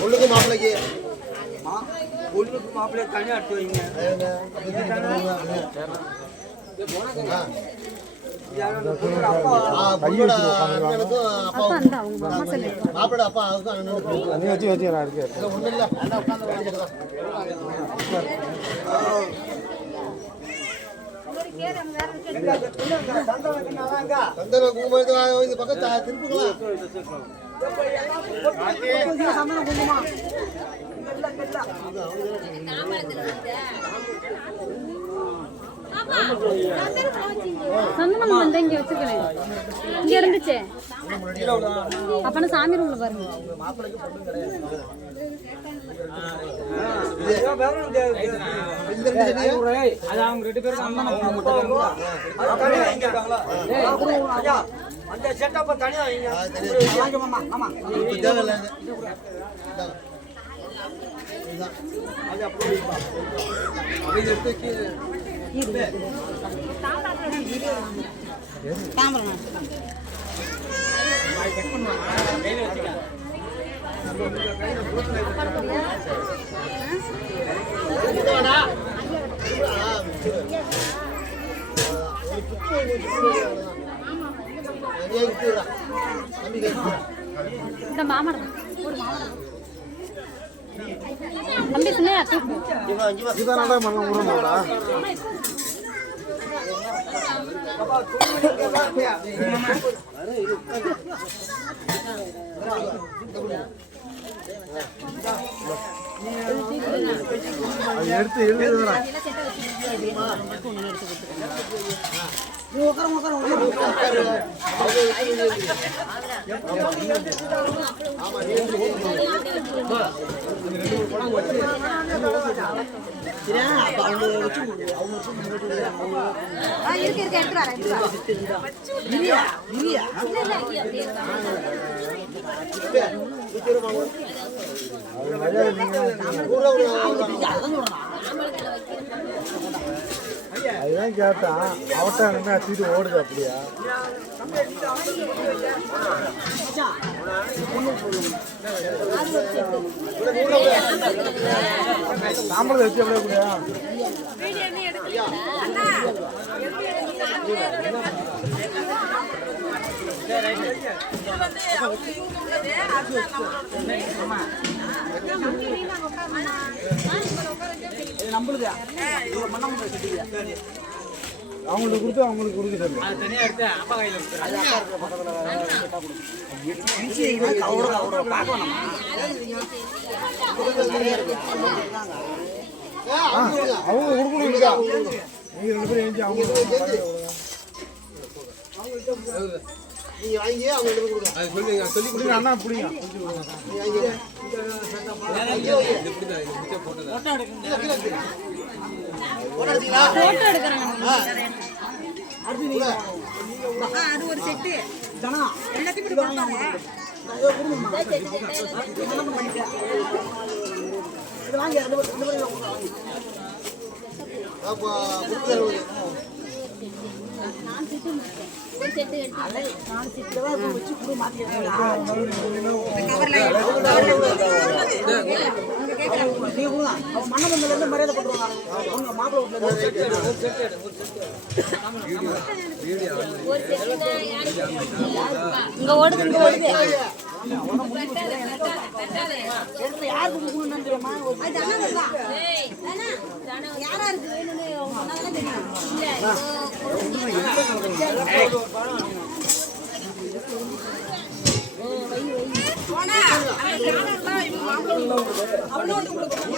பொண்ணுக்கு மாப்பிள்ளைக்கு. பொண்ணுக்கு மாப்பிள்ளைய தனியா எடுத்து வைங்க. மாப்பிளோட அப்பா அதுக்கும் வச்சு வச்சு நான் இருக்கு. சந்தன குங்குமம் இது வா- இந்த பக்கம் த- சந்தனம் வந்து இங்க வச்சுக்கிறேன் இங்க இருந்துச்சு அப்பனா சாமி ரூம்ல பாருங்க மாப்பிள்ளைக்கு பொண்ணு கிடையாது அது அவங்க ரெண்டு பேரும் ஐயா அந்த செட்டப்ப தனியா வைங்க மாமா ஆமா. அது அப்படியே. அப்படியே எடுத்து கீழே இந்த மாமரம் ஒரு மாமரம் தம்பி சின்ன எடுத்து எழுதுறா இருக்கு இருக்கு எடுத்து அதுதான் கேட்டான். அவட்டா என்ன தீட்டு ஓடுது அப்படியா? சாம்பல் வச்சு அப்படியே கூடயா செட்டியா அவங்களுக்கு கொடுத்து அவங்களுக்கு கொடுக்க சொல்லு அது தனியா எடுத்து அப்பா கையில ஏ, அவங்க கொடுங்க. அவங்க கொடுக்கணும்க்கா நீங்க ரெண்டு பேரும் ஏஞ்சி அவங்க நீங்க வாங்கி அவங்க. கொடுங்க. அண்ணா பிடிங்க. வாங்கி. போட்டோ எடுத்தீங்களா? போட்டோ எடுக்கிறேன் ஆ. அது ஒரு ஜனா. எல்லாத்தையும் இப்படி வாங்கி நான் சிக்கலா வச்சு மரியாதை பண்ணுவாங்க ஓடுது இங்க ஓடுது யாருக்கு யாரா இருக்கு? வேணும்னு தெரியும்? போனா? அவனும் வந்து கொடுக்கணும்